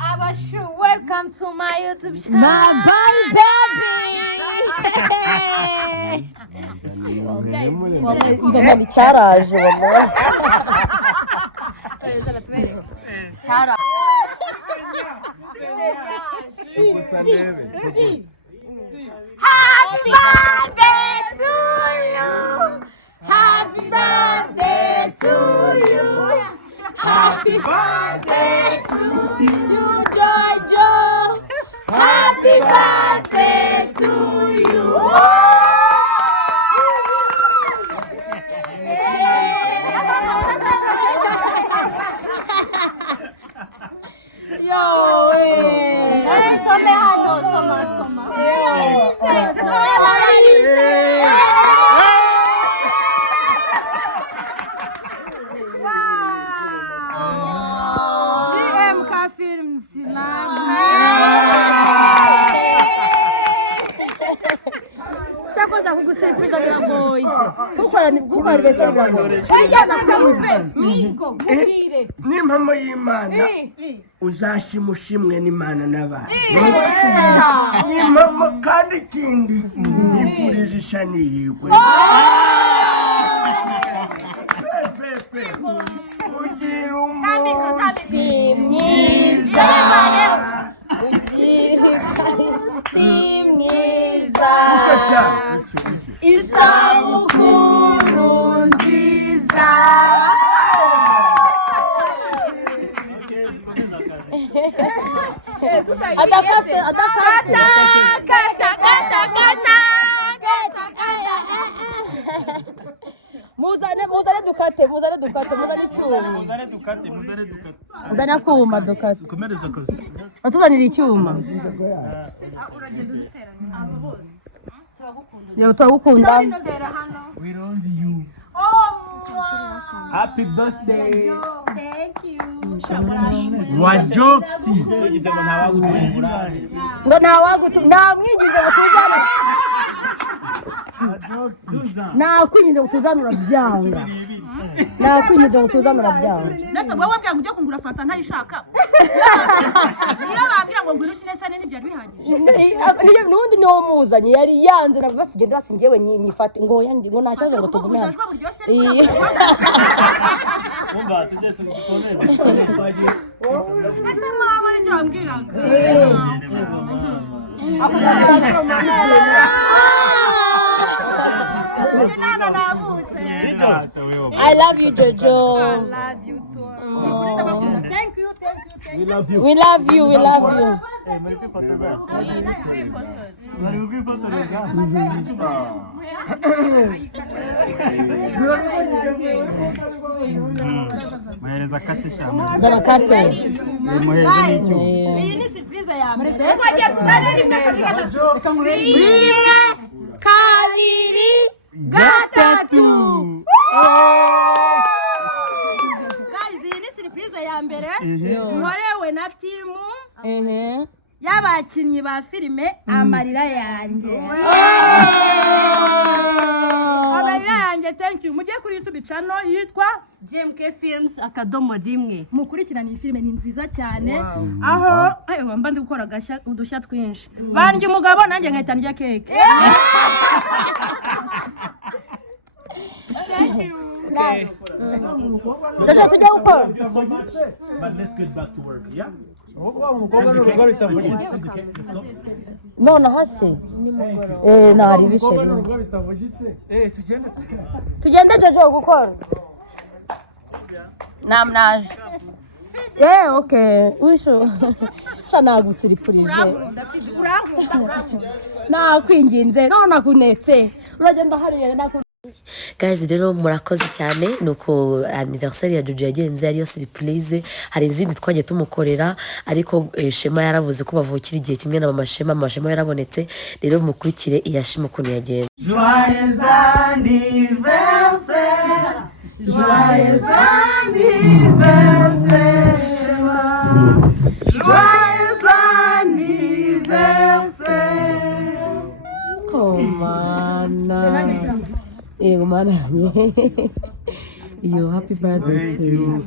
Abashu, welcome to my YouTube channel. My baby. Mbona cyaraje wallahi. Chara. Happy birthday to you. Happy birthday to you. Happy birthday to you, Jojo. Happy birthday to you. Yo, GMK Films Chakoza kugusurprise biragoye. Kuko anniversaire biragoye. Miko, mubwire. N'impamo y'Imana uzashimushimwe n'Imana n'abantu. N'impamo kandi ikindi nifurije ishani yigwe. Ugira umunsi mwiza. Mwiza. Isabukuru nziza. Adakase. Muzane dukate, muzane icyuma. Muzane akuma dukate. Komereza akazi. Batuzanira icyuma. Yo turagukunda. We love you. Happy birthday. Thank you. Wajoksi. Ngo namwinginze ngo tuzane. Nakwinginze ngo tuzane urabyanga. Nakwinginze ngo tuzane urabyanga. Nase wowe wabwira ngo ujye kungura fanta ntayishaka. Niyo bambwira ngo ngwino ukine sane ntibyari bihagije. Nundi niwo muzanye yari yanze nabasigenda basingewe nyifate ngo yandi ngo nacyoze ngo tugume hano. Umba tujye tugukomeza. Ese mama ni cyambwiraga. I love you, Jojo. I love you too. Thank you. We love you. We love you. Mahereza kate Zana kate. Iyi ni surprise ya mbere. Rimwe, kabiri, gatatu. Guys, iyi ni surprise ya mbere. Nkorewe na timu y'abakinnyi ba filime Amarira yanjye. Amarira yanjye, thank you. Mujye kuri YouTube channel yitwa GMK Films akadomo rimwe. mukurikirana iyi filime ni nziza cyane. Aho mba ndi gukora udushya twinshi. Bandye umugabo nanjye nkahita ndya cake. Thank you. Jojo tujya gukora. But let's get back to work, yeah? None hasi. Nari bisheri. Tugende Jojo gukora. Namnaje. Okay. Wisho. Shana gutsiripurije. Nakwinginze none kunetse. Uragenda hariye naku. Guys, rero murakoze cyane nuko anniversaire ya Jojo yagenze ariyo surprise. Hari izindi twagiye tumukorera ariko Shema yarabuze ko bavukira igihe kimwe na mama Shema yarabonetse. Rero mukurikire iyashima ukuntu yagenze. Joyeux anniversaire. Joyeux anniversaire. Joyeux anniversaire. Komana. Mana. Yo, happy birthday to you.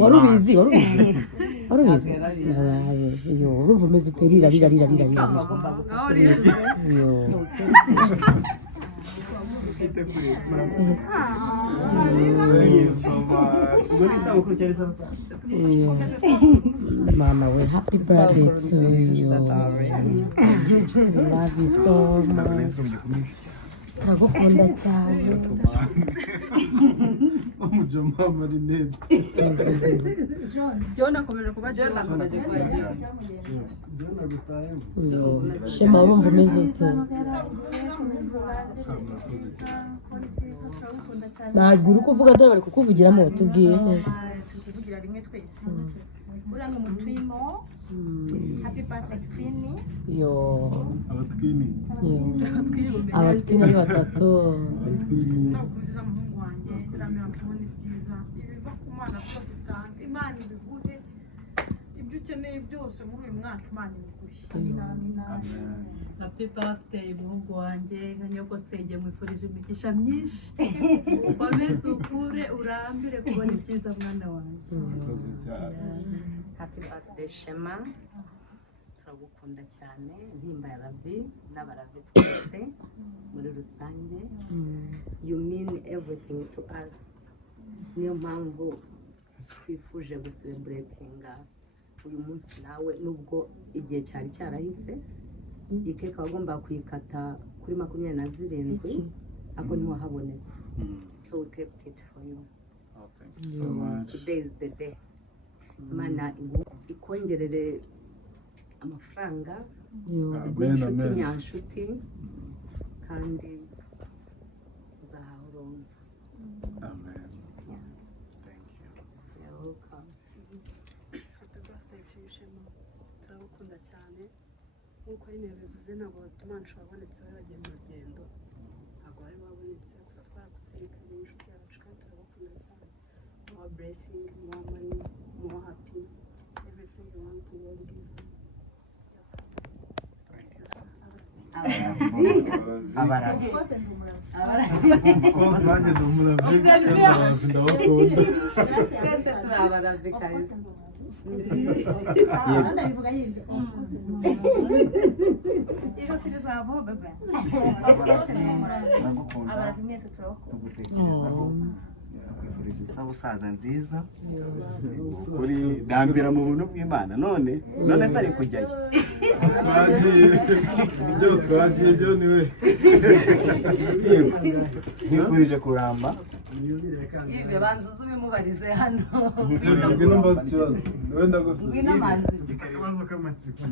Wari ubizi? Narabizi. Yo, urumva umeze ute? Rira. Yo. Mama, we happy birthday to you. Love you so much. Ndagukunda cyane. Umujama marinette. John akomeje kuba John. Yo, Shema urumva umeze ute? Ntabwo uri kuvuga dore bari kukuvugiramo tubwiye tuvugira rimwe twese. Uriya ni umutwimo. Happy birthday twin. Yo. Abatwini. Abatwini ari batatu. Sakuziza muhungu wanjye kuramya kubona ibyiza ibiva ku mana rwose itanga imana ibiguhe ibyo ukeneye byose muri uyu mwaka imana ibiguhe. Happy birthday muhungu wanjye nka nyogosenge mwifurije imigisha myinshi. Ukomeze ukure urambire kubona ibyiza mwana wanjye. Happy birthday Shema. Turagukunda cyane ntimba ya Ravi n'abaravi twese muri rusange. You mean everything to us. Niyo mpamvu twifuje gucelebratinga uyu munsi nawe nubwo igihe cyari cyarahise. Ikeka wagomba kuyikata kuri 27 ako niho habonetse. So we kept it for you. Oh, thank you so much. Today is the day. Mana ikongerere amafaranga inshuti nyanshuti kandi uzahaha urongo. Amen. Thank you. You're welcome. Happy birthday to you, Shema. Turagukunda cyane nk'uko ari nawe bivuze ntabwo batumansha wabonetse bagiye mu rugendo ntabwo wari wabonetse gusa twarakuzirikanye inshuti yacu kandi turagukunda cyane. More blessing, more money, more happy, everything you want to world give you. Abaravi. Kose nanjye ndumuravi. Ndabakunda. Twese turi abaravi kabisa. Ndabivuga yibyo. Ejo sirizabo bebe. Abaravi mwese turabakunda. Tugutekerezaho isabusaza nziza kuri dambira mu buntu bw'Imana none se ari kujyayo twagiye byo niwe nifurije kuramba Yibyo banzuza ubimubarize hano. ngwino mbaza ikibazo wenda gusa Ngwino manzi. ikibazo k'amatsiko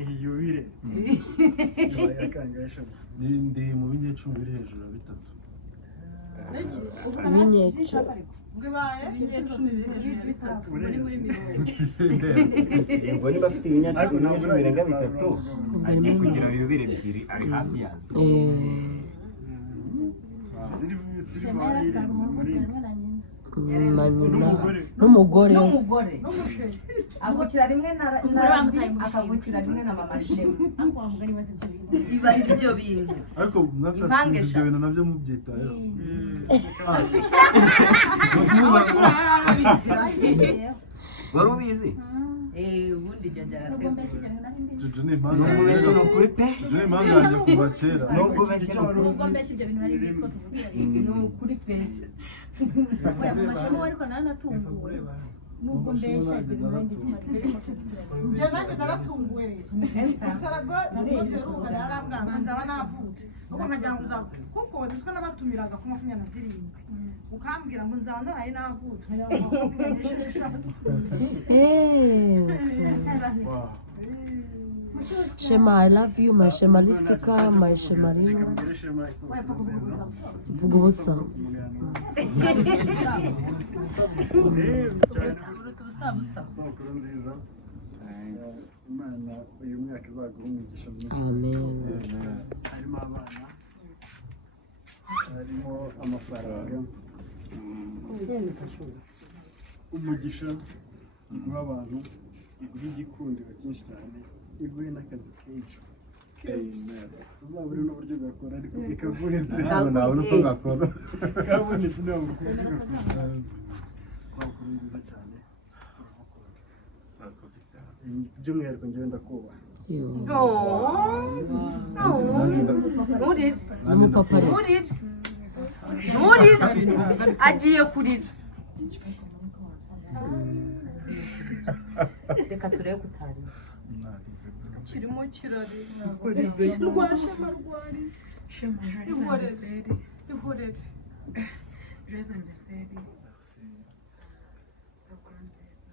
iyi yubire ndi mu binyecumi biri hejuru ya 3. Ibinyeco. yego niba afite ibinyacumi birenga 3 agiye kugira yubire ebyiri ari hafi yazo Na nyina n'umugore avukira rimwe na akavukira rimwe na mama Shema. Iba ibyo bintu ariko mwakasize ibyo bintu nabyo mubyitayeho. wari ubizi ubundi ibyo byarateze. Juju ni impamvu n'umubeshyi ni ukuri pe Juju ni impamvu yanjye kuva kera. nubwo ubeshyi ni ukuri Ubwo mbeshya ibyo bintu nari bizi ko tuvugira. Ni ukuri pe. Oya mu mashimo ariko nanatunguwe. Nubwo mbeshya ibyo bintu nari bizi ko tuvugira. Njye nanjye naratunguwe usarabwo rwose ruga narambwanga nzaba navutse kuko nkagira ngo uzaba kuko nitwe nabatumiraga ku 27 ukambwira ngo nzaba naraye navutse Wow. Shema, I love you, my Shemalistica, my Shemarina. Vuga ubusa. Isabukuru nziza. Imana uyu mwaka izaguha umugisha mwinshi. Amen. Harimo abana, harimo amafaranga, umugisha iguha abantu, iguha igikundiro cyinshi cyane, iguhe n'akazi kenshi. uzabure n'uburyo ugakora ariko bikavunitse Ntabwo nabona uko gakora kavunitse niba muri kumwe isabukuru nziza cyane murakoze cyane by'umwihariko njyewe ndakubaha umupapa rero nturire agiye kurira reka turebe kutarira kirimo kirari Shema ihorere Joyeux anniversaire. Isabukuru nziza.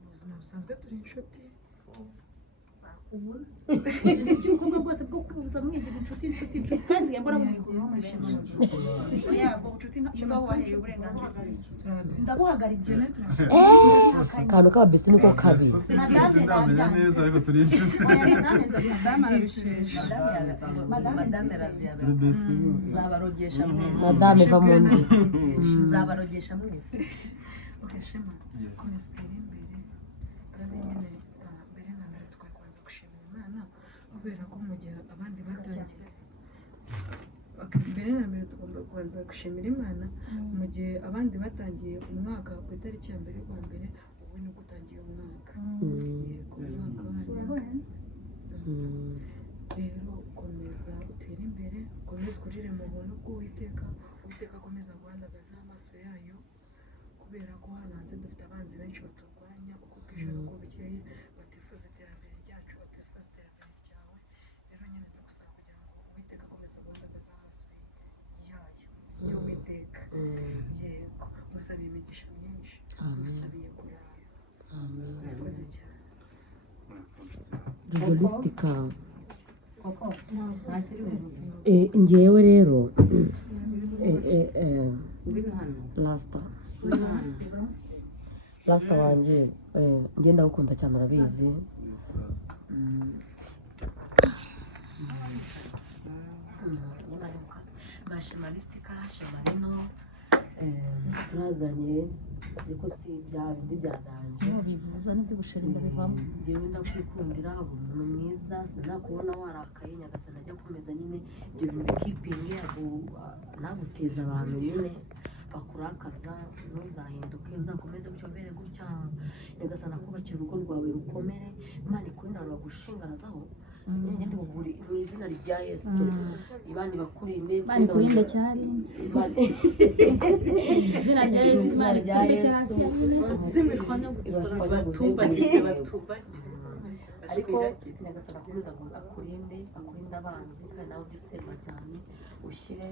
Mu buzima busanzwe turi inshuti. ubukungu bwose bwo kuza mwigira inshuti kandi ngembora mu mikoro yabo inshuti ntabahaye uburenganzira ndaguhagaritse akantu k'ababesi niko kabi madame neza ariko turi inshuti madame va mu nzu zabarogesha mwese Okay, Shema, komeza utere imbere kandi nyine mbere na mbere twakwanza gushimira Imana kubera ko mu gihe abandi batangiye mbere na mbere tugomba kubanza gushimira Imana mu gihe abandi batangiye umwaka ku itariki ya mbere y'ukwa mbere wowe nibwo utangiye umwaka yego umwaka wanyu rero komeza utere imbere komeza ukurire mu buntu bw'Uwiteka Uwiteka akomeza guhandagaza amaso yayo kubera ko hano hanze dufite abanzi benshi baturwanya uko bwije n'uko bukeye batifuza iterambere ryacu batifuza iterambere ryawe rero nyine ndagusaba kugira ngo Uwiteka akomeze guhandagaza amaso yayo y'Uwiteka yego musabiye imigisha myinshi musabiye kurara murakoze cyane jolistika njyewe rero lasita wanjye ngenda gukunda cyane urabizi mashemalisitika shemarino turazanye ariko si bya bindi byadanje bivuza n'ibyo gusheringa bivamo njyewe ndakwikundira umuntu mwiza sinakubona warakaye nyagasani ajya akomeza nyine ibyo bintu kipingi naguteza abantu nyine bakurakaza ntuzahinduke uzakomeze gucyobere gutya nyagasani akubakira urugo rwawe rukomere Imana ikurinde abantu bagushinganazaho ngende buguri mu izina rya Yesu Imana ibakurinde Imana ikurinde cyari izina rya Yesu Imana ikurinde hasi zimifanya batubahirize ariko nyagasani akomeza akurinde abanzi kandi nawe ujye usenga cyane ushyire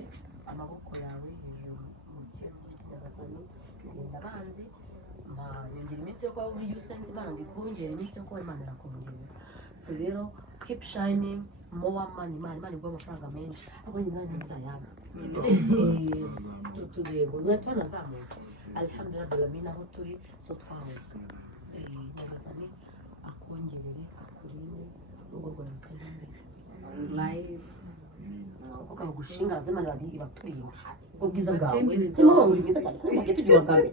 amaboko yawe hejuru mu kirere nyagasani irinda abanzi yongera iminsi yo kuba buri gihe usenze Imana ngo ikongere iminsi yo kuba Imana irakongera so rero keep shining more money Imana iguha amafaranga menshi ahubwo nyine ntizayana tuzego niba tubanazamutse alhamdulillah balamina aho turi so twahoze nyagasani akongerere akurinde urugo rwawe rutera imbere live ukaba gushinga Imana ibaturinda ubwo bwiza bwawe niba uri mwiza cyane kandi ujye tugira ubwa mbere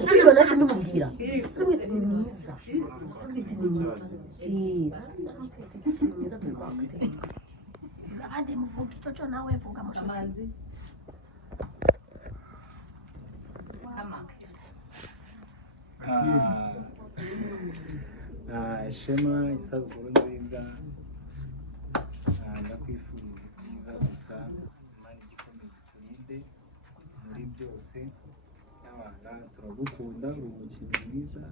kiriya nasi ndimubwira ntabwo turi mwiza mwiza turi kwakutera abandi muvuga icyo nawe vuga amashuti Shema isabukuru nziza ndakwifurije byiza gusa Imana igikomeza ikurinde muri byose n'abana turagukunda uri umukinnyi mwiza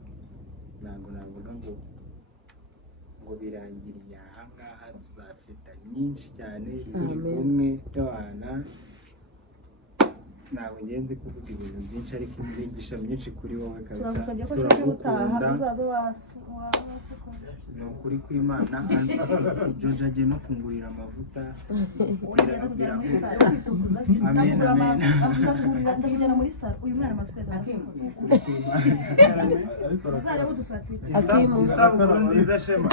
ntabwo navuga ngo birangiriye aha ngaha tuzafita nyinshi cyane turi kumwe n'abana ntabwo ngenzi kuvuga ibintu byinshi ariko imigisha myinshi kuri wowe kabisa turagukunda ni ukuri kw'Imana George agiye no kungurira amavuta amen amen ndamujyana muri salo uyu mwana amaze ukwezi arasohotse uzajya budusatsi isabukuru nziza Shema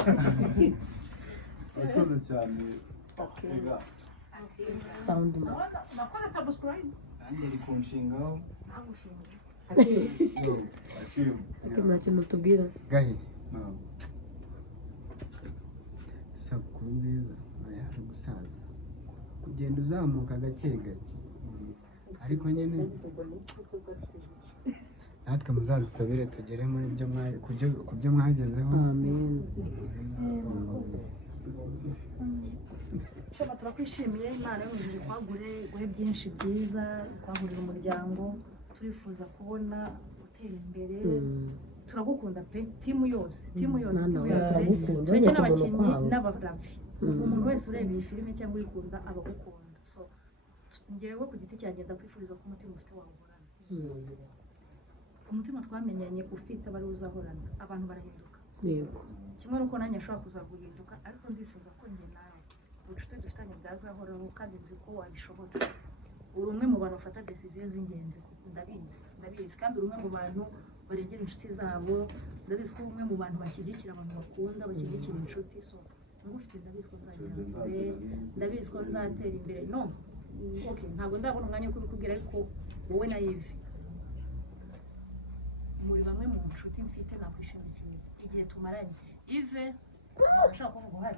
urakoze cyane sound nakoze subscribe nanjye ari kunshingaho nta kintu tubwira gahe isabukuru nziza yaje gusaza kugenda uzamuka gake gake ariko nyine natwe muzadusabire tugere muri ku byo mwagezeho amen. Shema turakwishimiye Imana yo mu ijuru kwagure guhe byinshi byiza kwagurira umuryango turifuza kubona utera imbere turagukunda pe timu yose tureke n'abakinnyi n'abaravi umuntu wese ureba iyi filime cyangwa uyikunda abagukunda so ngewe ku giti cyanjye ndakwifuriza ko umutima ufite wawuhorana umutima twamenyanye ufite abari uzahorana abantu barahinduka yego kimwe nuko nanjye ashobora kuzaguhinduka ariko ndifuza ko njye nawe ubucuti dufitanye bwazahoraho kandi nzi ko wabishobora uri umwe mu bantu bafata decision z'ingenzi ndabizi kandi uri umwe mu bantu barengera inshuti zabo ndabizi ko umwe mu bantu bashyigikira abantu bakunda bashyigikira inshuti so ngufite ndabizi ko nzagera kure ndabizi ko nzatera imbere no okay ntabwo ndabona umwanya wo kubikubwira ariko wowe na Yves muri bamwe mu nshuti mfite nakwishimikiza igihe tumaranye Yves nashaka kuvuga uhari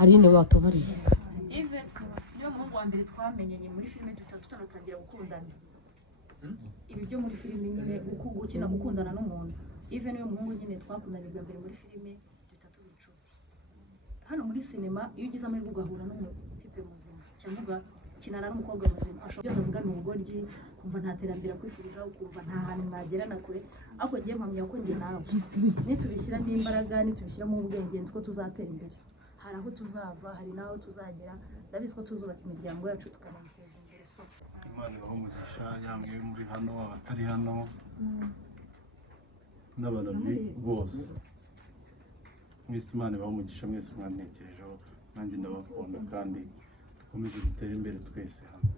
Aline watubariye Yves niyo muhungu wa mbere twamenyanye muri filime tutanatangira gukundana ibi byo muri filime nyine gukina gukundana n'umuntu Yves niyo muhungu nyine twakundanye bwa mbere muri filime inshuti hano muri sinema iyo ugize amahirwe ugahura n'umutipe muzima cyangwa ugakinana n'umukobwa muzima ashobora byose avuga ni ubugoryi kumva nta terambere akwifuriza ukumva nta hantu mwagerana kure ariko ngiye mpamya ko njye nawe nitubishyiramo imbaraga nitubishyiramo ubwenge nzi ko tuzatera imbere hari aho tuzava hari n'aho tuzagera ndabizi ko tuzubaka imiryango yacu tukanayiteza imbere so Imana ibahe umugisha yamwe muri hano abatari hano n'abarabi bose mwese Imana ibahe umugisha mwese mwantekerejeho nanjye ndabakunda kandi dukomeze dutere imbere twese hamwe.